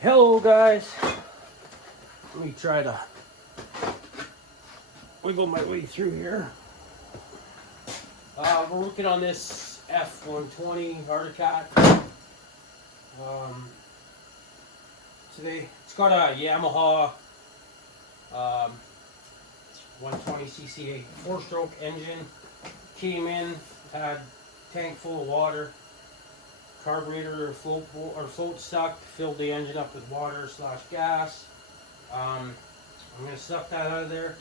Hello guys, let me try to wiggle my way through here. We're working on this f120 hard cat. Today it's got a Yamaha 120cc 4-stroke engine. Came in, had tank full of water. Carburetor or float stuck, filled the engine up with water / gas. I'm going to suck that out of there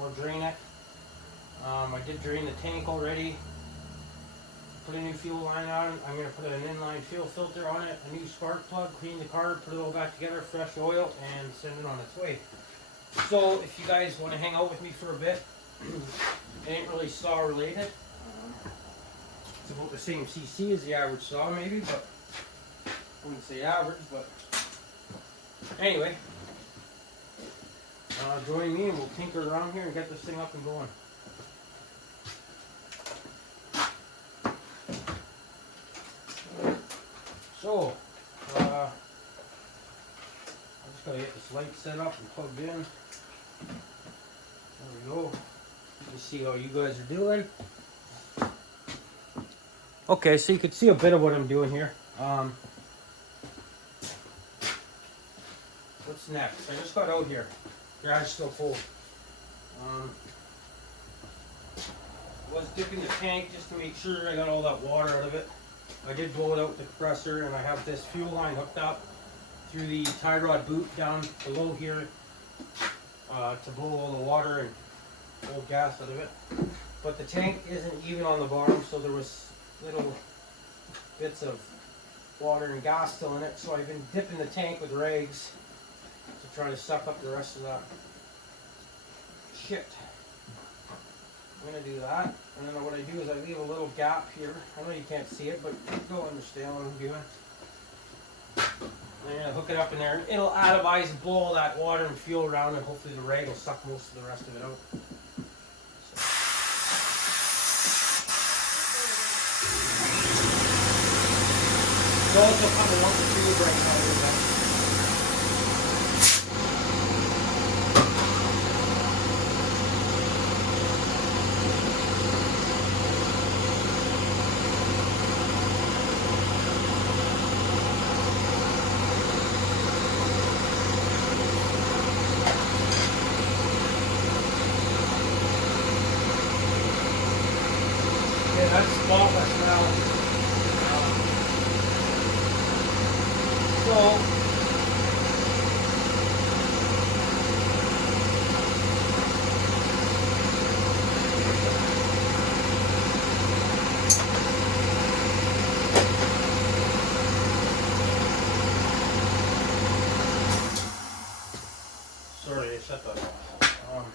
or drain it. I did drain the tank already. Put a new fuel line on. I'm going to put an inline fuel filter on it, a new spark plug, clean the carb, put it all back together, fresh oil, and send it on its way. So if you guys want to hang out with me for a bit, it ain't really saw related. It's about the same CC as the average saw maybe, but I wouldn't say average, but anyway. Join me and we'll tinker around here and get this thing up and going. So, I just gotta get this light set up and plugged in. There we go. Let's see how you guys are doing. Okay, so you can see a bit of what I'm doing here. What's next? I just got out here. Garage still full. Was dipping the tank just to make sure I got all that water out of it. I did blow it out with the compressor, and I have this fuel line hooked up through the tie rod boot down below here to blow all the water and old gas out of it. But the tank isn't even on the bottom, so there was little bits of water and gas still in it. So I've been dipping the tank with rags to try to suck up the rest of that shit. I'm going to do that, and then what I do is I leave a little gap here. I know you can't see it, but you'll understand what I'm doing. I'm going to hook it up in there. It'll atomize and blow all that water and fuel around, and hopefully the rag will suck most of the rest of it out. It's also coming off the tube right now. Yeah, that's spotless now. So, sorry, I shut that off.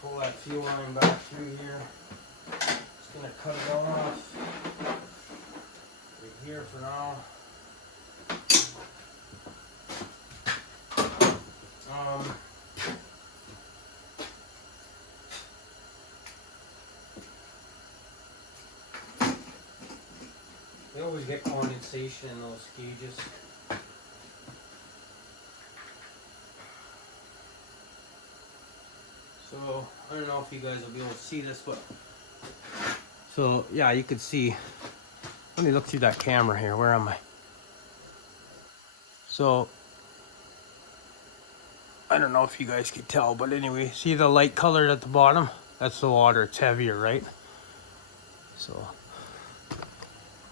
Pull that fuel line back through here. Just gonna cut it all off right here for now. They always get condensation in those gauges. So, I don't know if you guys will be able to see this, but so yeah, you can see. Let me look through that camera here. Where am I? So, I don't know if you guys can tell, but anyway, see the light colored at the bottom? That's the water. It's heavier, right? So,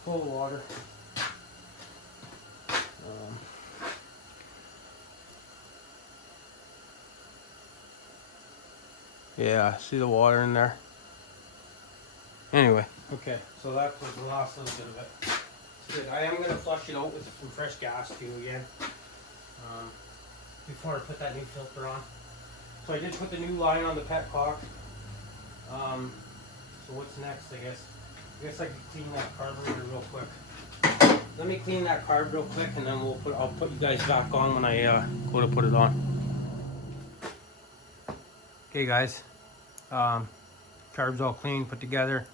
full of water. Yeah, see the water in there? Anyway, okay, so that was the last little bit of it. It's good. I am going to flush it out with some fresh gas too again. Before I put that new filter on. So I did put the new line on the petcock. So what's next, I guess? I guess I could clean that carburetor real quick. Let me clean that carb real quick, and then I'll put you guys back on when I go to put it on. Okay guys, carb's all clean, put together.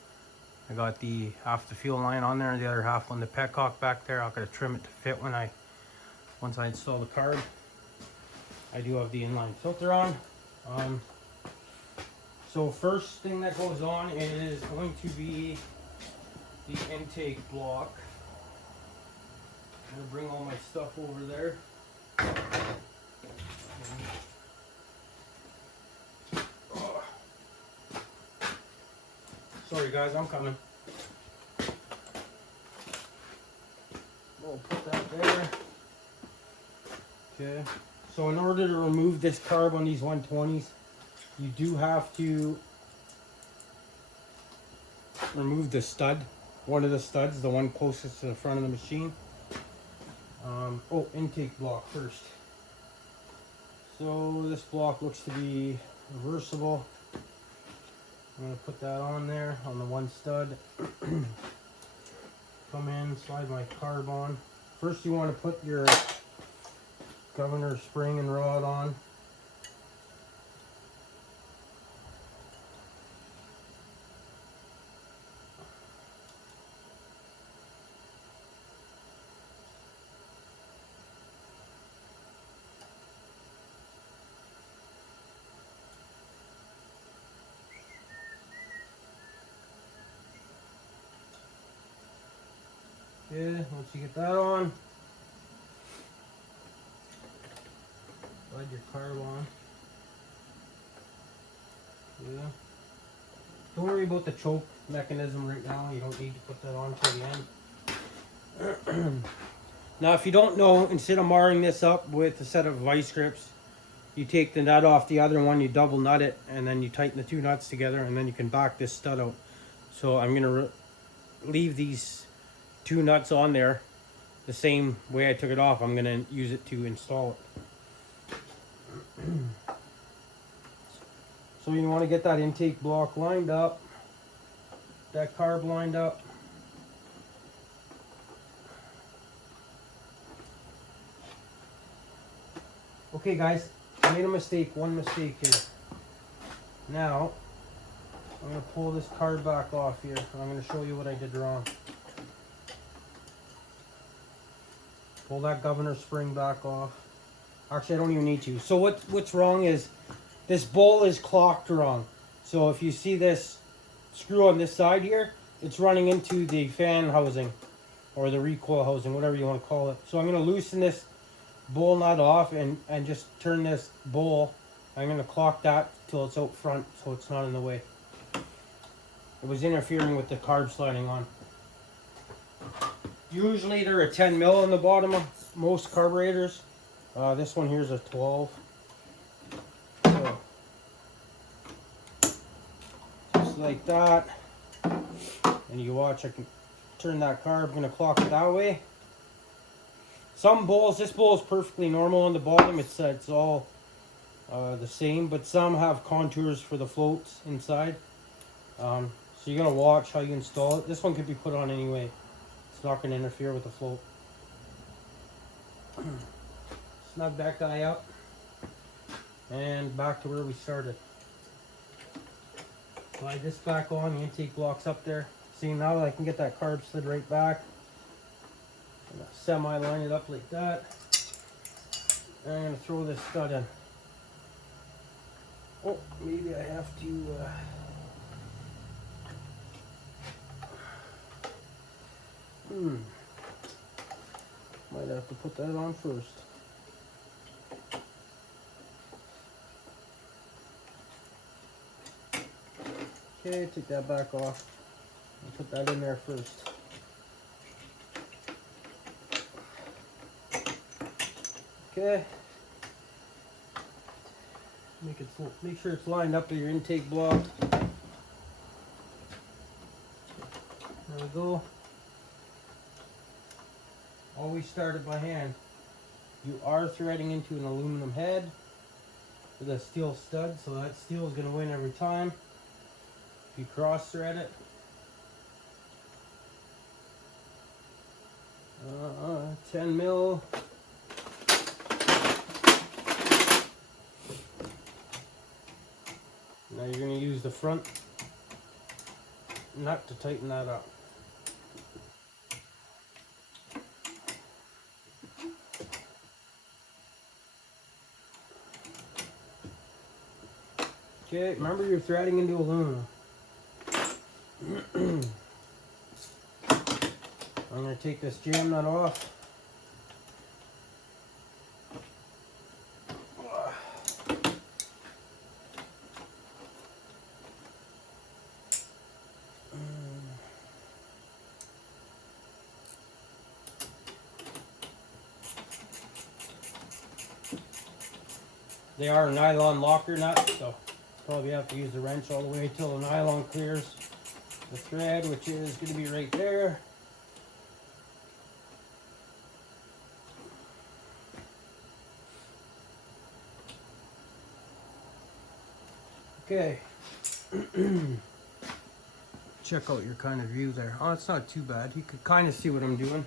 I got the half the fuel line on there and the other half on the petcock back there. I'm gonna trim it to fit once I install the carb. I do have the inline filter on. So first thing that goes on is going to be the intake block. I'm gonna bring all my stuff over there. Sorry guys, I'm coming. We'll put that there. Okay. So in order to remove this carb on these 120s, you do have to remove the stud. One of the studs, the one closest to the front of the machine. Intake block first. So this block looks to be reversible. I'm going to put that on there on the one stud. Come in, slide my carb on. First you want to put your governor spring and rod on. Okay, once you get that on, slide your carb on. Yeah. Don't worry about the choke mechanism right now. You don't need to put that on till the end. Now, if you don't know, instead of marring this up with a set of vice grips, you take the nut off the other one, you double nut it, and then you tighten the two nuts together, and then you can back this stud out. So I'm going to leave these two nuts on there the same way I took it off. I'm going to use it to install it. So you want to get that intake block lined up, that carb lined up. Okay guys, I made a mistake, one mistake here. Now, I'm going to pull this carb back off here, and I'm going to show you what I did wrong. Pull that governor spring back off. Actually, I don't even need to. So what's wrong is this bowl is clocked wrong. So if you see this screw on this side here, it's running into the fan housing or the recoil housing, whatever you want to call it. So I'm going to loosen this bowl nut off and just turn this bowl. I'm going to clock that till it's out front so it's not in the way. It was interfering with the carb sliding on. Usually they're a 10 mil on the bottom of most carburetors. This one here is a 12. So, just like that. And you watch, I can turn that carb. I'm going to clock it that way. Some bowls, this bowl is perfectly normal on the bottom. It's all the same, but some have contours for the floats inside. So you're going to watch how you install it. This one could be put on anyway. It's not going to interfere with the float. Snug that guy up. And back to where we started. Slide this back on, the intake block's up there. See, now I can get that carb slid right back. Semi-line it up like that. And I'm going to throw this stud in. Oh, maybe I have to... Might have to put that on first. Okay, take that back off. I'll put that in there first. Okay. Make sure it's lined up with your intake block. There we go. Always start it by hand. You are threading into an aluminum head with a steel stud, so that steel is going to win every time. If you cross thread it, 10 mil. Now you're going to use the front nut to tighten that up. Okay, remember you're threading into aluminum. I'm going to take this jam nut off. They are nylon locker nuts, so probably have to use the wrench all the way till the nylon clears the thread, which is going to be right there. Okay. Check out your kind of view there. Oh, it's not too bad. You can kind of see what I'm doing.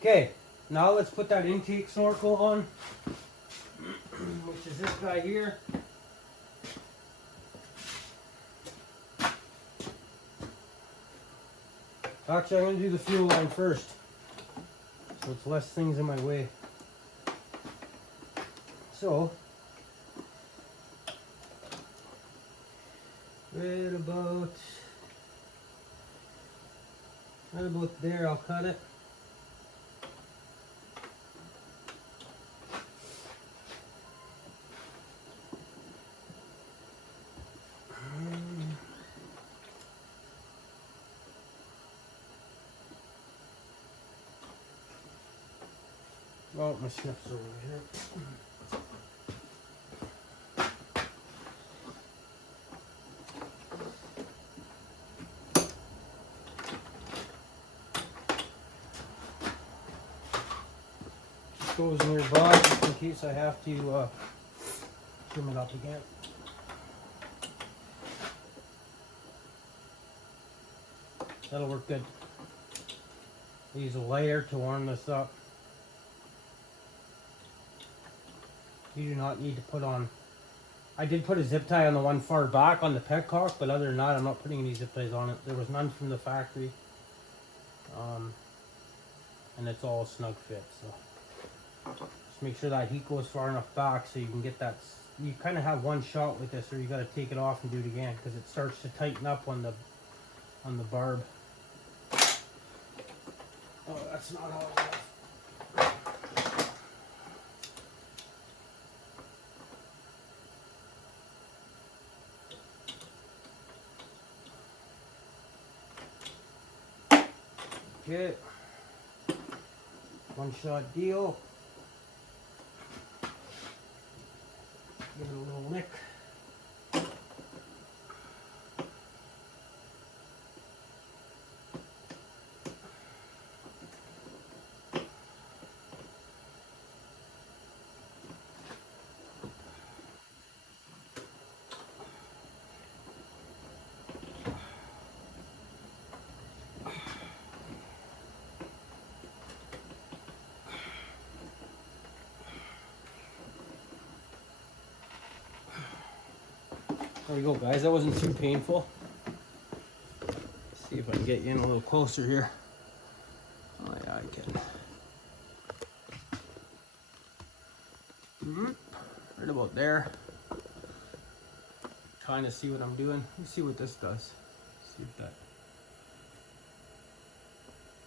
Okay, now let's put that intake snorkel on, which is this guy here. Actually, I'm going to do the fuel line first, so it's less things in my way. So, right about there, I'll cut it. Oh, my snips are over here. Just goes nearby just in case I have to trim it up again. That'll work good. Use a lighter to warm this up. You do not need to put on. I did put a zip tie on the one far back on the petcock, but other than that, I'm not putting any zip ties on it. There was none from the factory, and it's all snug fit. So just make sure that heat goes far enough back so you can get that. You kind of have one shot with this, or you got to take it off and do it again because it starts to tighten up on the barb. Oh, that's not all enough. Okay, one shot deal. Give it a little lick. There we go, guys. That wasn't too painful. Let's see if I can get you in a little closer here. Oh yeah, I can. Right about there. Kind of see what I'm doing. Let's see what this does. See if that.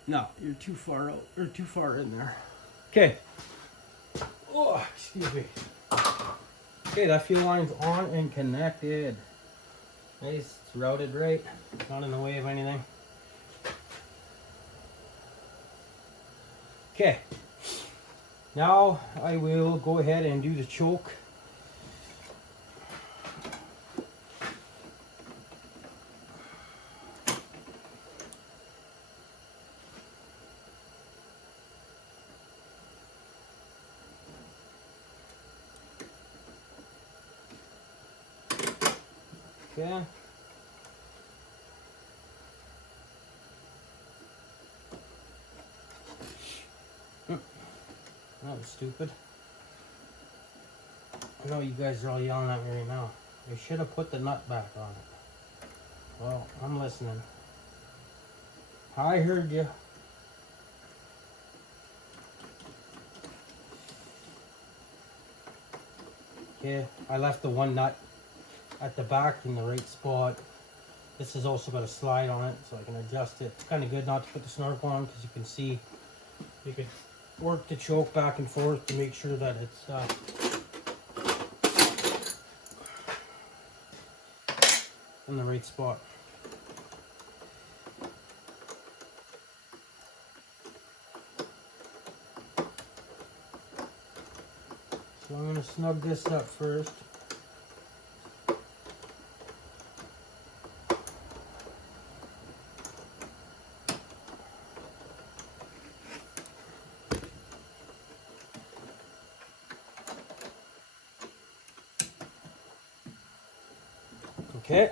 No, you're too far out or too far in there. Okay. Oh, excuse me. Okay, that fuel line's on and connected. Nice, it's routed right, not in the way of anything. Okay, now I will go ahead and do the choke. Okay. That was stupid. I know you guys are all yelling at me right now. I should have put the nut back on it. Well, I'm listening. I heard you. Okay, I left the one nut at the back in the right spot. This has also got a slide on it, so I can adjust it. It's kind of good not to put the snorkel on, because you can see you could work the choke back and forth to make sure that it's in the right spot. So I'm going to snug this up first. Okay.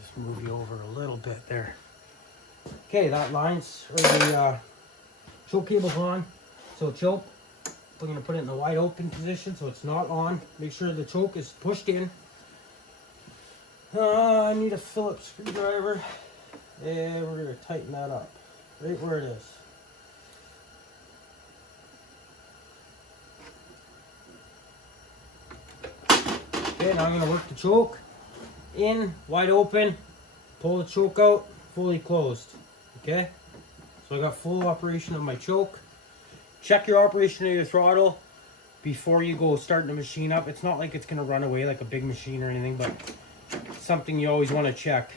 Just move you over a little bit there. Okay, that line's, or the choke cable's on. So choke, we're going to put it in the wide open position so it's not on. Make sure the choke is pushed in. I need a Phillips screwdriver. And we're going to tighten that up right where it is. Okay, now I'm going to work the choke in, wide open, pull the choke out, fully closed. Okay, so I got full operation of my choke. Check your operation of your throttle before you go starting the machine up. It's not like it's going to run away like a big machine or anything, but it's something you always want to check.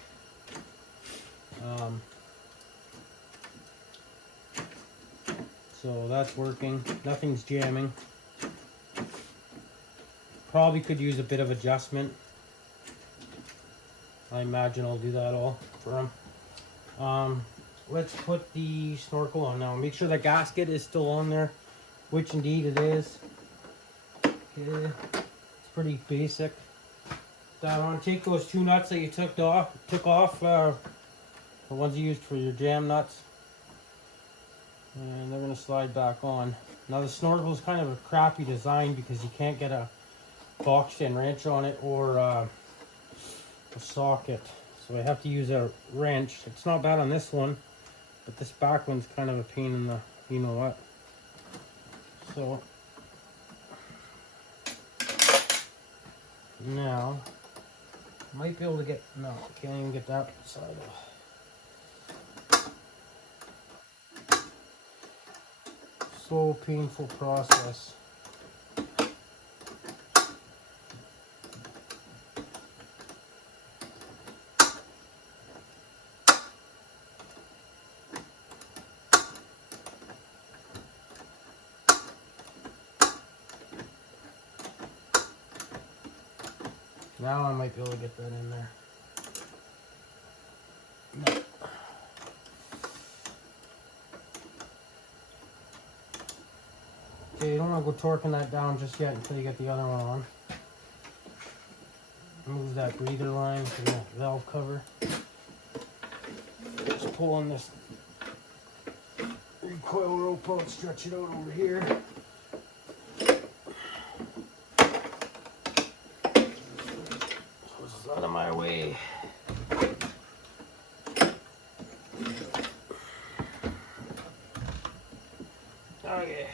So that's working, nothing's jamming. Probably could use a bit of adjustment. I imagine I'll do that all for him. Let's put the snorkel on now. Make sure the gasket is still on there, which indeed it is. Okay, it's pretty basic. That on. Take those two nuts that you took off, the ones you used for your jam nuts, and they're gonna slide back on. Now the snorkel is kind of a crappy design because you can't get a boxed in wrench on it or a socket, so I have to use a wrench. It's not bad on this one, but this back one's kind of a pain in the you know what. So now I might be able to get, no, I can't even get that side off. Slow, painful process. Now I might be able to get that in there. No. Okay, you don't want to go torquing that down just yet until you get the other one on. Move that breather line from that valve cover. Just pull on this recoil rope out, stretch it out over here. Out of my way. Okay.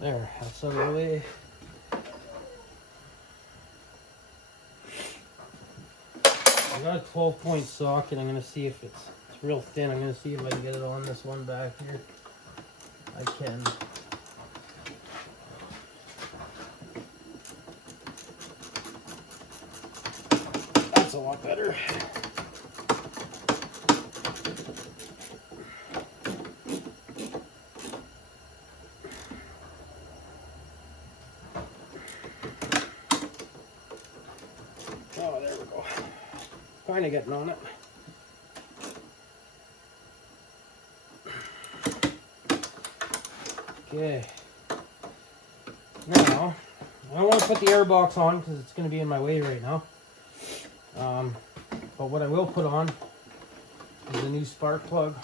There, that's out of the way. I got a 12-point socket. I'm gonna see if it's real thin. I'm gonna see if I can get it on this one back here. I can. That's a lot better. Oh, there we go. Kind of getting on it. Okay. Now, I don't want to put the airbox on because it's going to be in my way right now. But what I will put on is a new spark plug.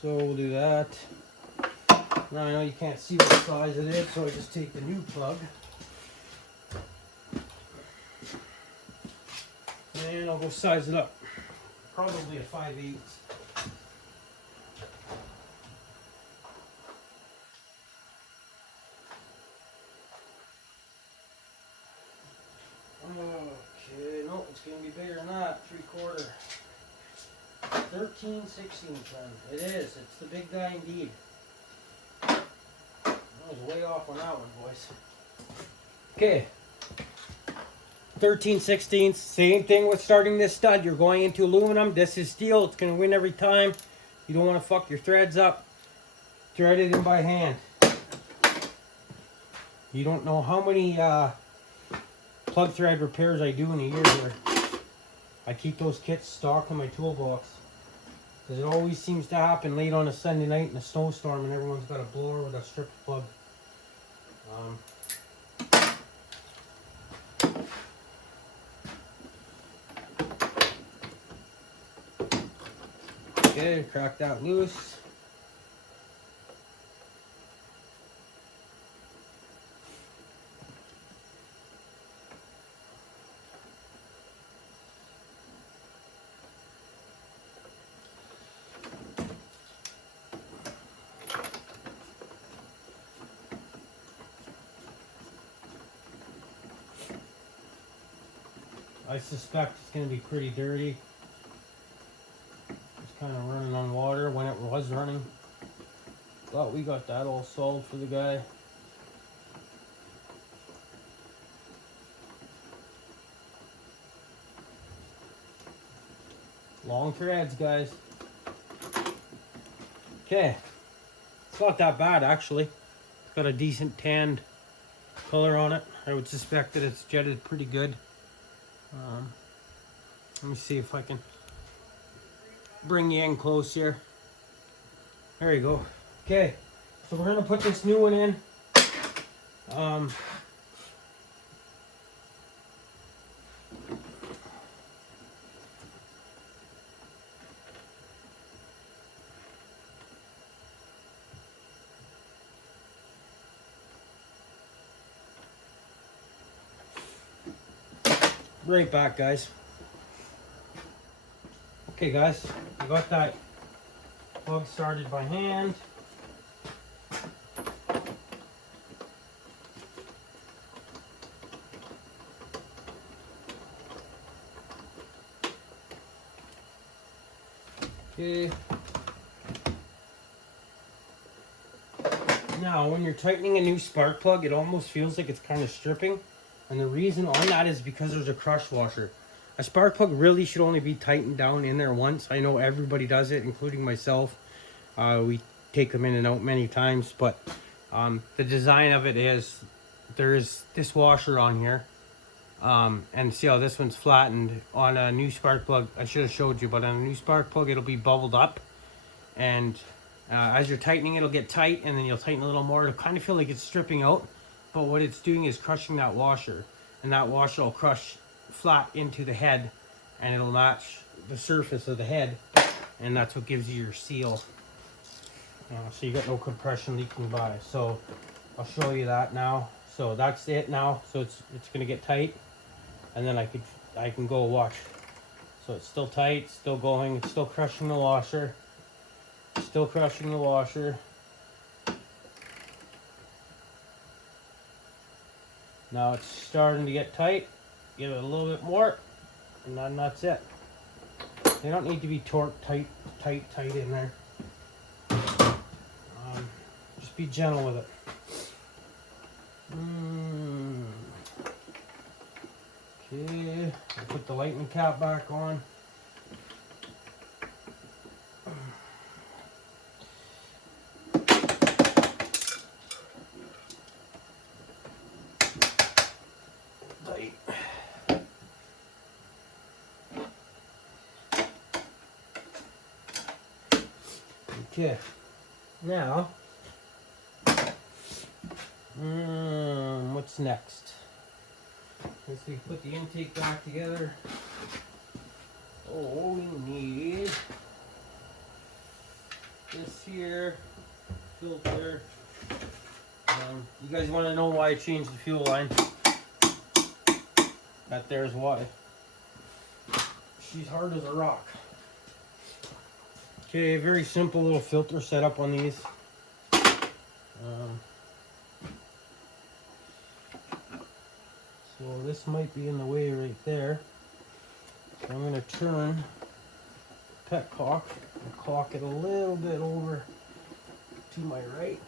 So we'll do that. Now I know you can't see what size it is, so I just take the new plug. And I'll go size it up. Probably a 5/8. Okay, no, it's going to be bigger than that. 3/4. 13/16 then. It is. It's the big guy indeed. I was way off on that one, boys. Okay. 13/16. Same thing with starting this stud. You're going into aluminum. This is steel. It's going to win every time. You don't want to fuck your threads up. Thread it in by hand. You don't know how many plug thread repairs I do in a year here. I keep those kits stocked in my toolbox. Because it always seems to happen late on a Sunday night in a snowstorm and everyone's got a blower with a stripped plug. Okay, crack that loose. I suspect it's going to be pretty dirty. It's kind of running on water when it was running. But we got that all solved for the guy. Long threads, guys. Okay. It's not that bad, actually. It's got a decent tanned color on it. I would suspect that it's jetted pretty good. Let me see if I can bring you in close here. There you go. Okay, so we're gonna put this new one in. Right back, guys. Okay, guys, I got that plug started by hand. Okay. Now, when you're tightening a new spark plug, it almost feels like it's kind of stripping. And the reason on that is because there's a crush washer. A spark plug really should only be tightened down in there once. I know everybody does it, including myself. We take them in and out many times, but the design of it is there's this washer on here. And see how this one's flattened. On a new spark plug, I should have showed you, but on a new spark plug, it'll be bubbled up. And as you're tightening, it'll get tight, and then you'll tighten a little more. It'll kind of feel like it's stripping out. But what it's doing is crushing that washer, and that washer will crush flat into the head, and it'll match the surface of the head, and that's what gives you your seal. So you got no compression leaking by. So I'll show you that now. So that's it now. So it's gonna get tight, and then I can go watch. So it's still tight, still going, it's still crushing the washer, still crushing the washer. Now it's starting to get tight. Give it a little bit more, and then that's it. They don't need to be torqued tight in there. Just be gentle with it. Okay, I'll put the lightning cap back on. Okay, now, what's next? Let's see, put the intake back together. Oh, we need this here filter. You guys want to know why I changed the fuel line? That there's why. She's hard as a rock. Okay, very simple little filter setup on these. So this might be in the way right there. So I'm going to turn the petcock and clock it a little bit over to my right.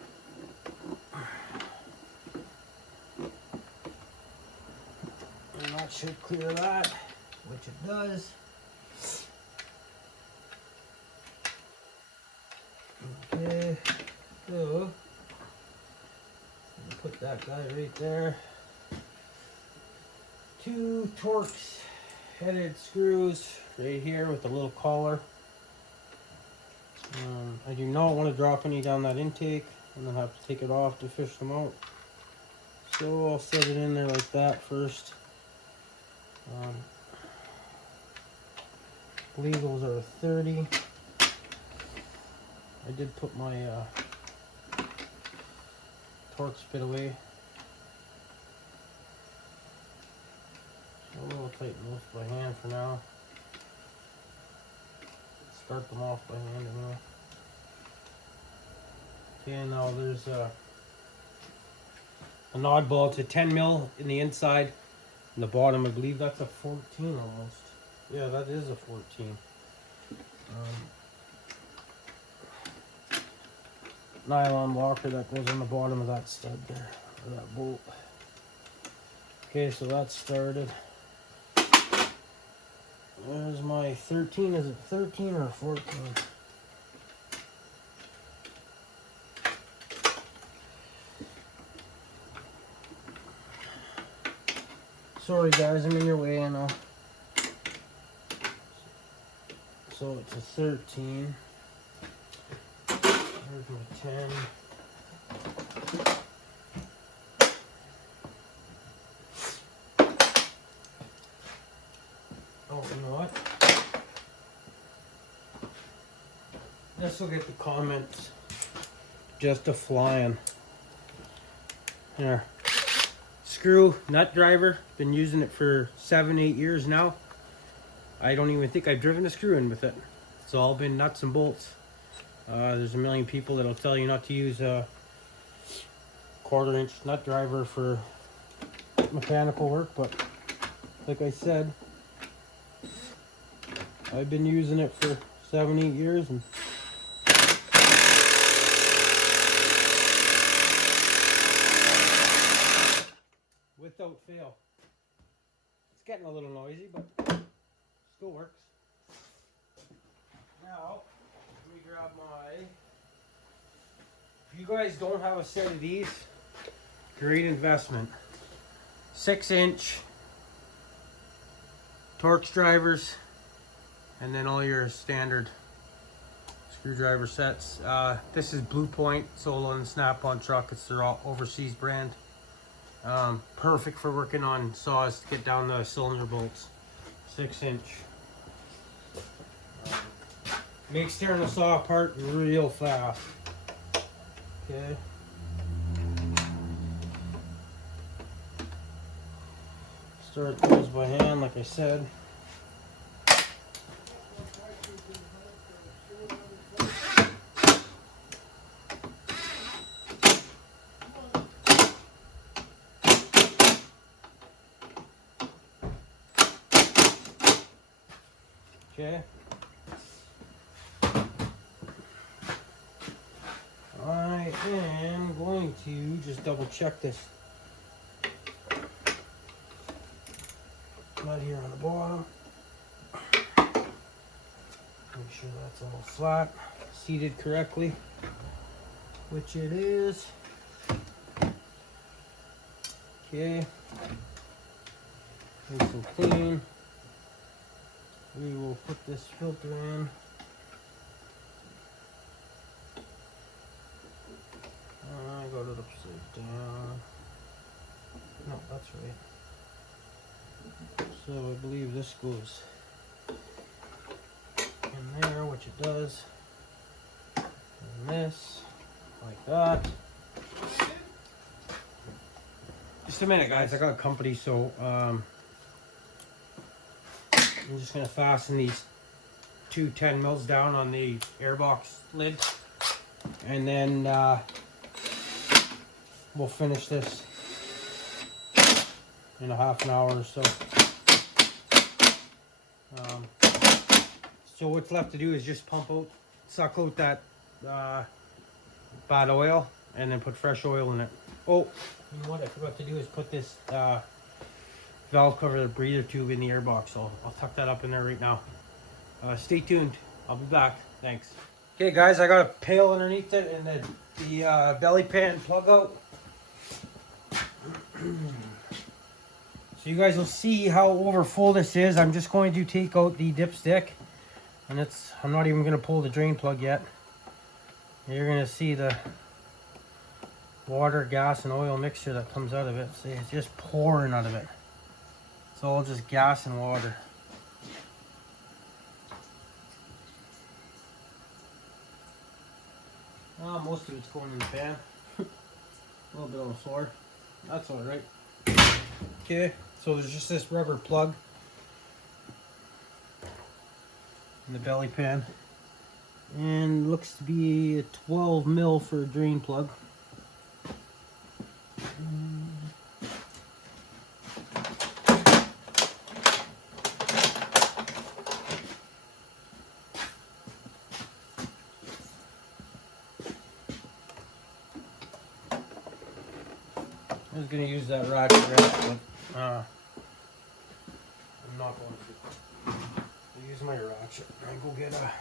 And that should clear that, which it does. Okay, so I'll put that guy right there. 2 Torx headed screws right here with a little collar. I do not want to drop any down that intake and then have to take it off to fish them out. So I'll set it in there like that first. I believe those are 30. I did put my Torx bit away. So I'll tighten those by hand for now. Start them off by hand anyway. Okay, now there's a oddball. It's a 10 mil in the inside. In the bottom, I believe that's a 14 almost. Yeah, that is a 14. Nylon locker that goes on the bottom of that stud there, or that bolt. Okay, so that's started. There's my 13. Is it 13 or 14? Sorry guys, I'm in your way, I know. So it's a 13. There's my 10. Oh, you know what? This will get the comments. Just a flying. There. Screw nut driver. Been using it for 7-8 years now. I don't even think I've driven a screw in with it. It's all been nuts and bolts. There's a million people that'll tell you not to use a 1/4 inch nut driver for mechanical work, but like I said, I've been using it for 7-8 years and without fail. It's getting a little noisy, but still works. Now, let me grab my... If you guys don't have a set of these, great investment. 6-inch Torx drivers, and then all your standard screwdriver sets. This is Blue Point, Solo and Snap-on truck. It's their overseas brand. Perfect for working on saws to get down the cylinder bolts. 6-inch. Makes tearing the saw apart real fast. Okay. Start those by hand, like I said. Okay. I am going to just double check this nut here on the bottom. Make sure that's all flat, seated correctly, which it is. Okay. Nice and clean. We will put this filter in. I got it upside down. No, that's right. So I believe this goes in there, which it does. And this, like that. Just a minute, guys. I got company, so I'm just gonna fasten these two 10 mils down on the airbox lid, and then we'll finish this in a half an hour or so. So what's left to do is just suck out that bad oil, and then put fresh oil in it. Oh, you know what I forgot to do is put this valve cover, the breather tube, in the airbox. So I'll tuck that up in there right now. Stay tuned. I'll be back. Thanks. Okay, guys, I got a pail underneath it and the belly pan plug out. So you guys will see how overfull this is. I'm just going to take out the dipstick, and I'm not even going to pull the drain plug yet. You're going to see the water, gas, and oil mixture that comes out of it. See, it's just pouring out of it. It's all just gas and water. Most of it's going in the pan. A little bit on the floor. That's alright. Okay, so there's just this rubber plug in the belly pan. And looks to be a 12 mil for a drain plug. I was going to use that ratchet wrench, but I'm not going to. I'll use my ratchet and go get a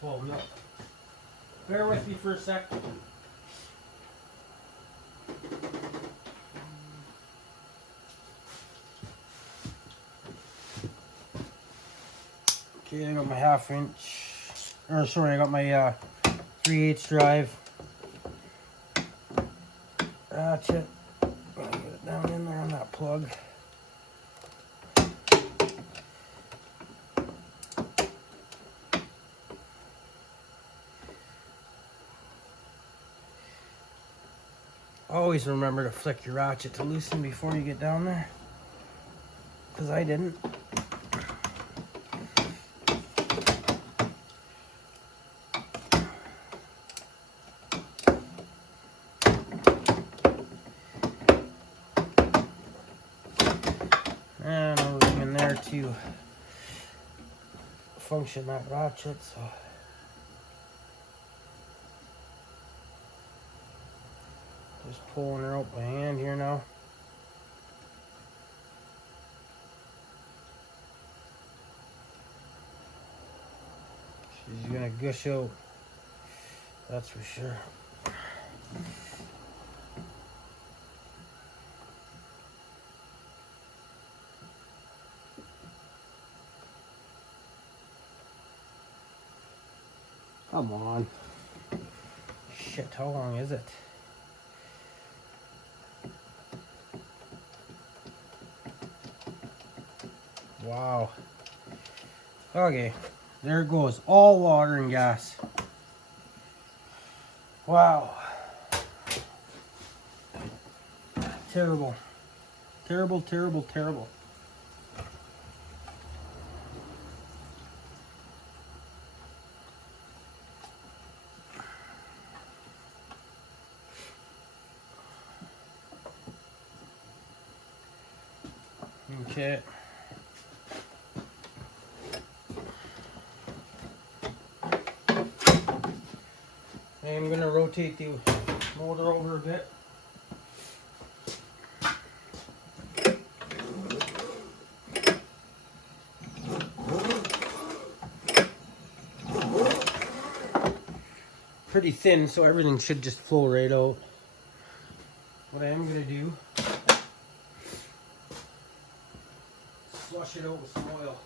12 mil. Bear with me for a sec. Okay, I got my 1/2 inch, or sorry, I got my 3/8 drive ratchet. Gotta get it down in there on that plug. Always remember to flick your ratchet to loosen before you get down there, because I didn't. And no room in there to function that ratchet, so just pulling her out by hand here now. She's gonna gush out, that's for sure. Come on. Shit, how long is it? Wow. Okay, there it goes. All water and gas. Wow. Terrible. Terrible, terrible, terrible. Okay. I'm going to rotate the motor over a bit. Pretty thin, so everything should just flow right out. What I am going to do, flush it out with some oil.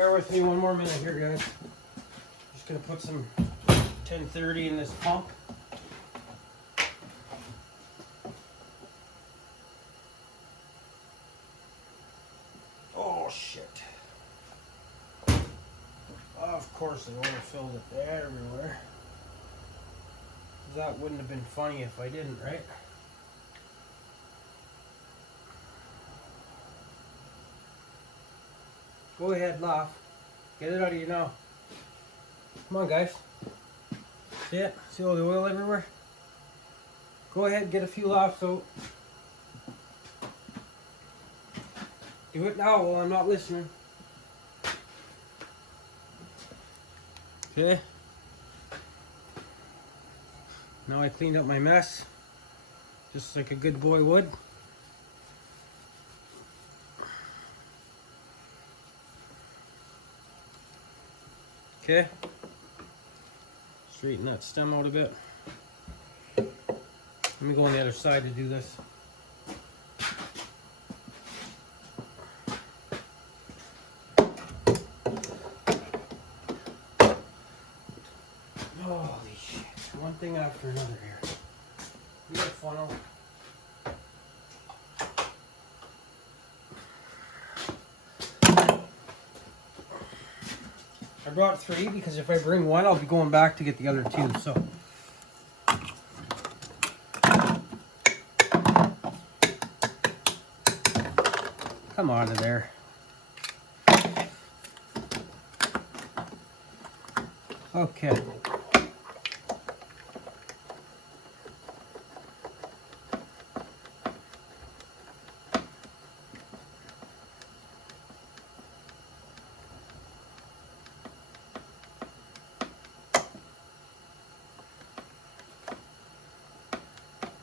Bear with me one more minute here, guys. Just gonna put some 1030 in this pump. Oh shit. Of course I overfilled it everywhere. That wouldn't have been funny if I didn't, right? Go ahead, laugh. Get it out of you now. Come on, guys. See it? See all the oil everywhere? Go ahead, get a few laughs out. Do it now while I'm not listening. Okay. Now I cleaned up my mess, just like a good boy would. Okay. Straighten that stem out a bit. Let me go on the other side to do this. Holy shit. One thing after another here. You got a funnel. I brought 3 because if I bring 1, I'll be going back to get the other 2. So. Come out of there. Okay.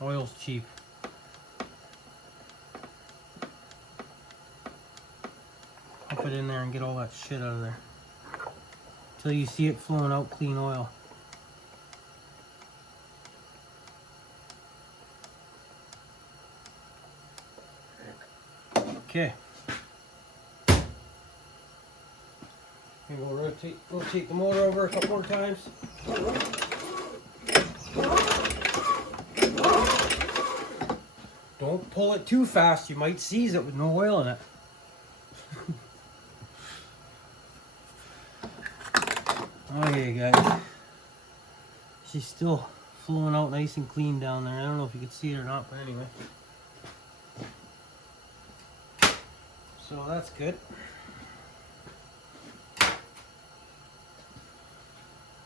Oil's cheap. Pump it in there and get all that shit out of there. Till you see it flowing out clean oil. Okay. And we'll rotate the motor over a couple more times. Don't pull it too fast, you might seize it with no oil in it. Okay guys, she's still flowing out nice and clean down there. I don't know if you can see it or not, but anyway. So that's good.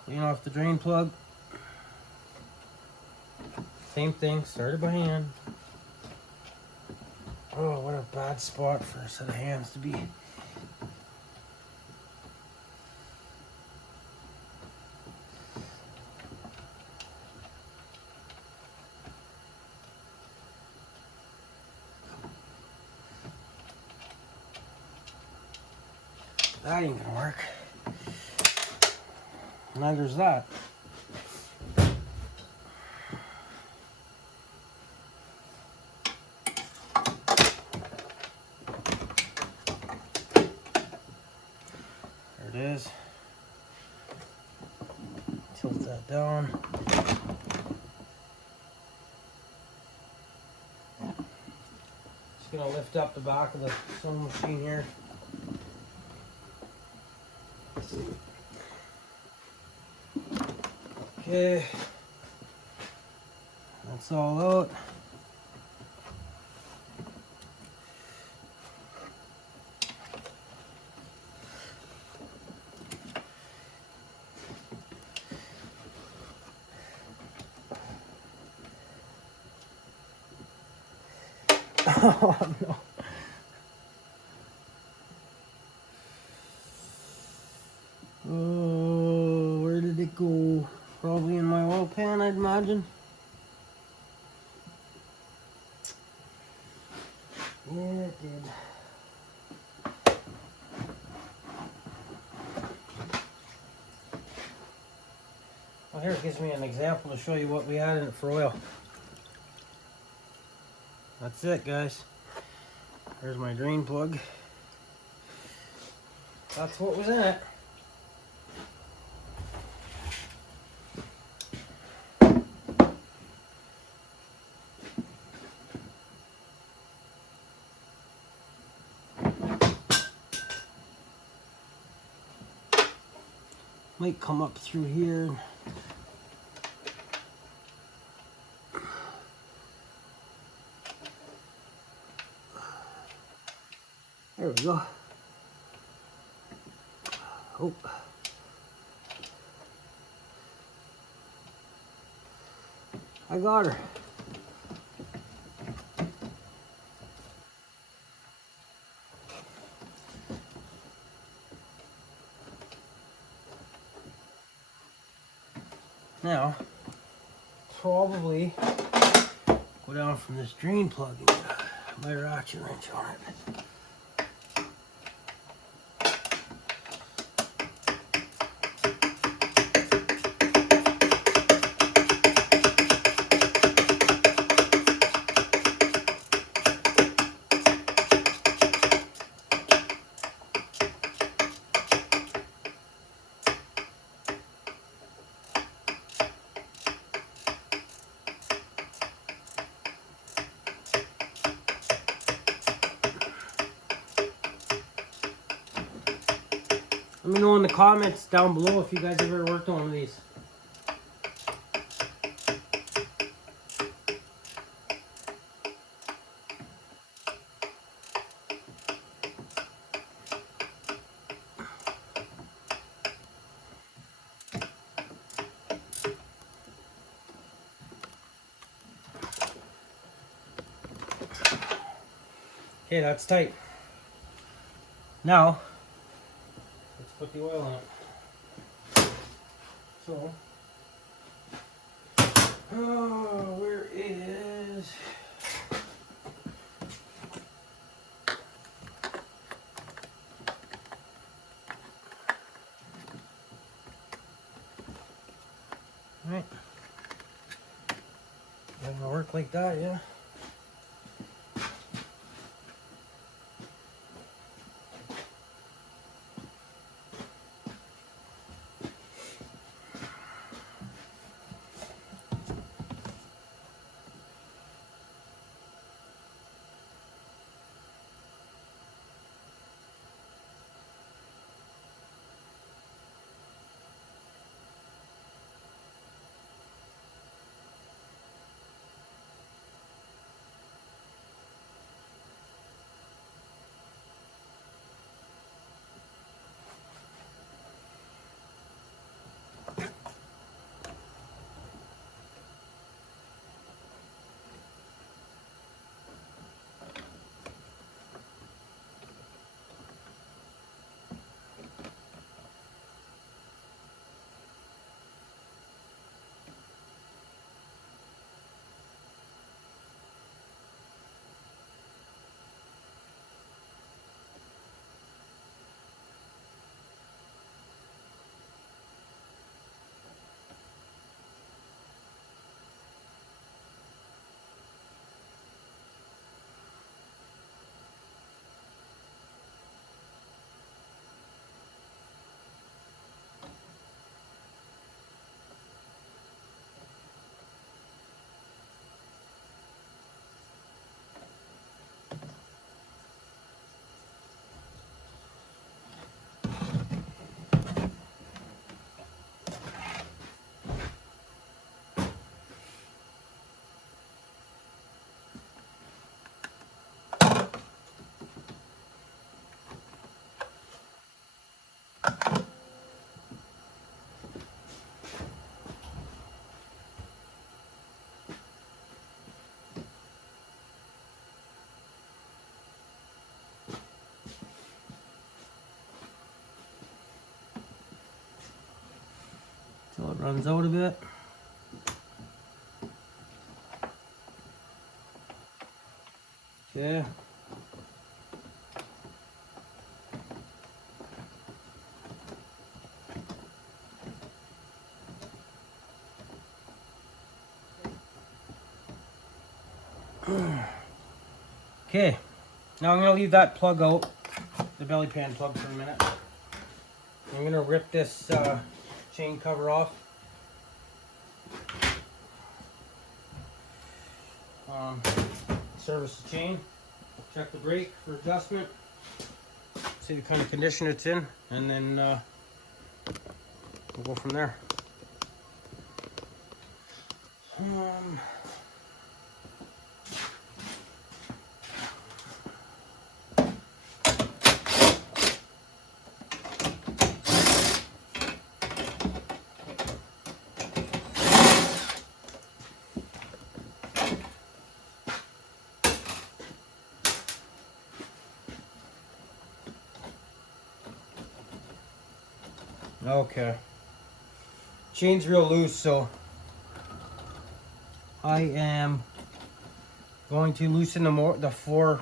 Clean off the drain plug. Same thing, started by hand. Oh, what a bad spot for a set of hands to be. That ain't gonna work. Neither's that. There it is. Tilt that down. Just gonna lift up the back of the sewing machine here. Okay, that's all out. Oh no. Oh, where did it go? Probably in my oil pan, I'd imagine. Yeah, it did. Well, here it gives me an example to show you what we had in it for oil. That's it, guys. There's my drain plug. That's what was in it. Might come up through here. There we go. Oh. I got her. Now, probably go down from this drain plug and get my ratchet wrench on it. Let me know in the comments down below if you guys ever worked on one of these. Okay, that's tight. Now, let's put the oil in it. So, where is... Alright. Gonna work like that, yeah. Till it runs out a bit. Okay. Okay, now I'm going to leave that plug out, the belly pan plug, for a minute. I'm gonna rip this chain cover off. Service the chain, check the brake for adjustment, see the kind of condition it's in, and then we'll go from there. Okay, chain's real loose, so I am going to loosen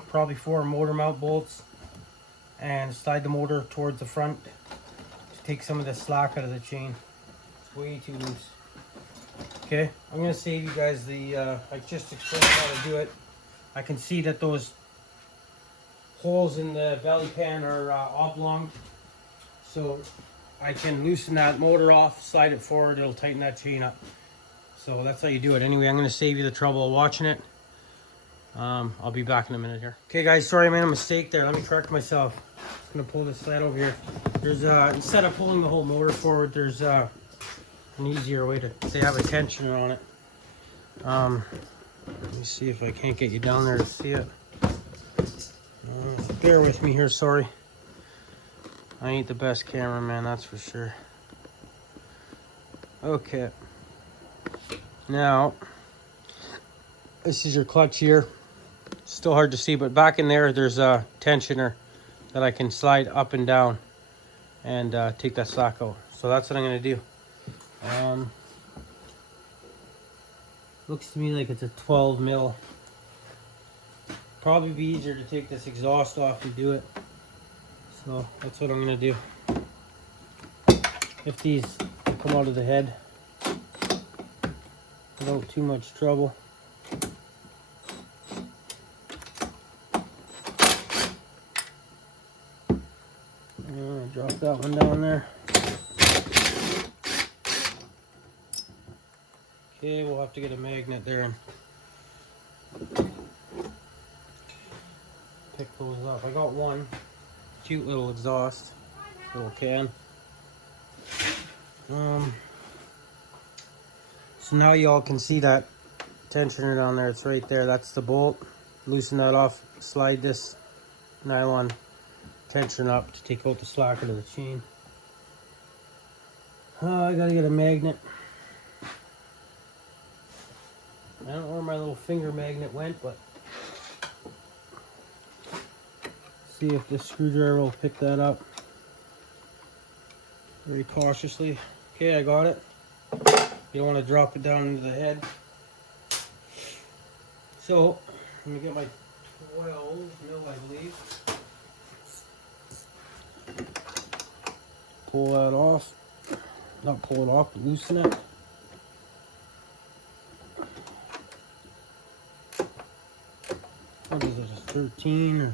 probably four motor mount bolts and slide the motor towards the front to take some of the slack out of the chain. It's way too loose. Okay, I'm going to save you guys I just explained how to do it. I can see that those holes in the belly pan are oblong, so I can loosen that motor off, slide it forward, it'll tighten that chain up. So that's how you do it. Anyway, I'm going to save you the trouble of watching it. I'll be back in a minute here. Okay guys, sorry I made a mistake there. Let me correct myself. I'm going to pull this sled over here. There's instead of pulling the whole motor forward, there's an easier way to have a tensioner on it. Let me see if I can't get you down there to see it. Bear with me here, sorry. I ain't the best cameraman, that's for sure. Okay. Now, this is your clutch here. Still hard to see, but back in there's a tensioner that I can slide up and down and take that slack out. So that's what I'm going to do. Looks to me like it's a 12 mil. Probably be easier to take this exhaust off and do it. So that's what I'm going to do. If these come out of the head without too much trouble. Drop that one down there. Okay, we'll have to get a magnet there and pick those up. I got one cute little exhaust, little can. So now y'all can see that tensioner down there. It's right there. That's the bolt. Loosen that off. Slide this nylon tension up to take out the slack out of the chain. I gotta get a magnet. I don't know where my little finger magnet went, but see if this screwdriver will pick that up. Very cautiously. Okay, I got it. You don't want to drop it down into the head. So, let me get my 12 mil, I believe. Pull that off. Not pull it off, but loosen it. What is it, a 13 or...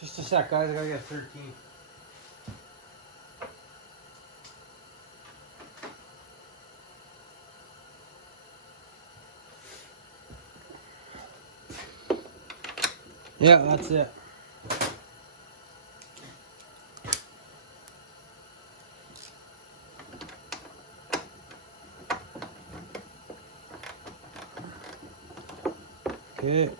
Just a sec, guys, I gotta get 13. Yeah, that's it. Okay.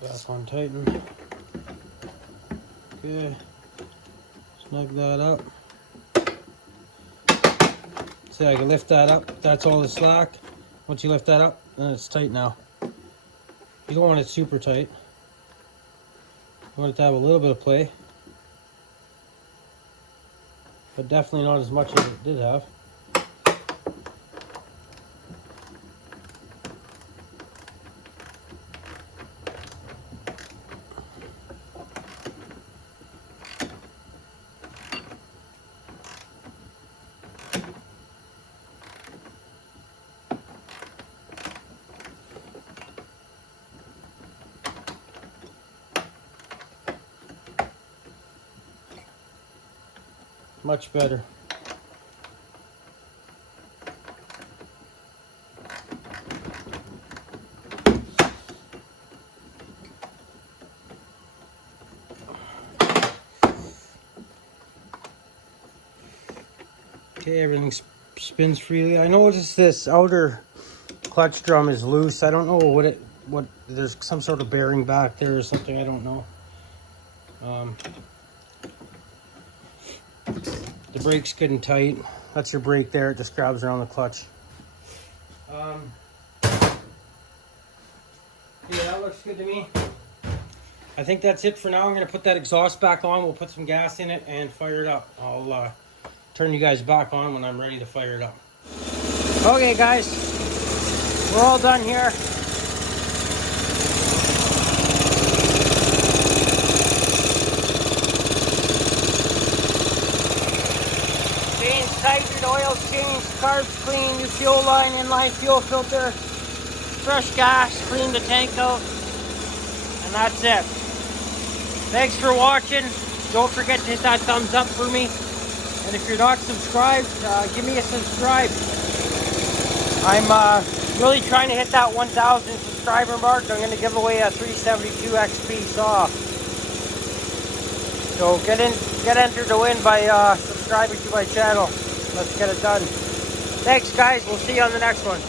Back on tighten. Okay. Snug that up. See, I can lift that up. That's all the slack. Once you lift that up, then it's tight now. You don't want it super tight. You want it to have a little bit of play. But definitely not as much as it did have. Much better. Okay, everything spins freely. I noticed this outer clutch drum is loose. I don't know what there's some sort of bearing back there or something. I don't know. The brake's good and tight. That's your brake there. It just grabs around the clutch. Yeah, that looks good to me. I think that's it for now. I'm going to put that exhaust back on. We'll put some gas in it and fire it up. I'll turn you guys back on when I'm ready to fire it up. Okay, guys. We're all done here. Chain's tightened, oil's changed, carbs clean, new fuel line, inline fuel filter, fresh gas, clean the tank out, and that's it. Thanks for watching. Don't forget to hit that thumbs up for me. And if you're not subscribed, give me a subscribe. I'm really trying to hit that 1,000 subscriber mark. I'm going to give away a 372 XP saw. So get entered to win by subscribing to my channel. Let's get it done. Thanks, guys. We'll see you on the next one.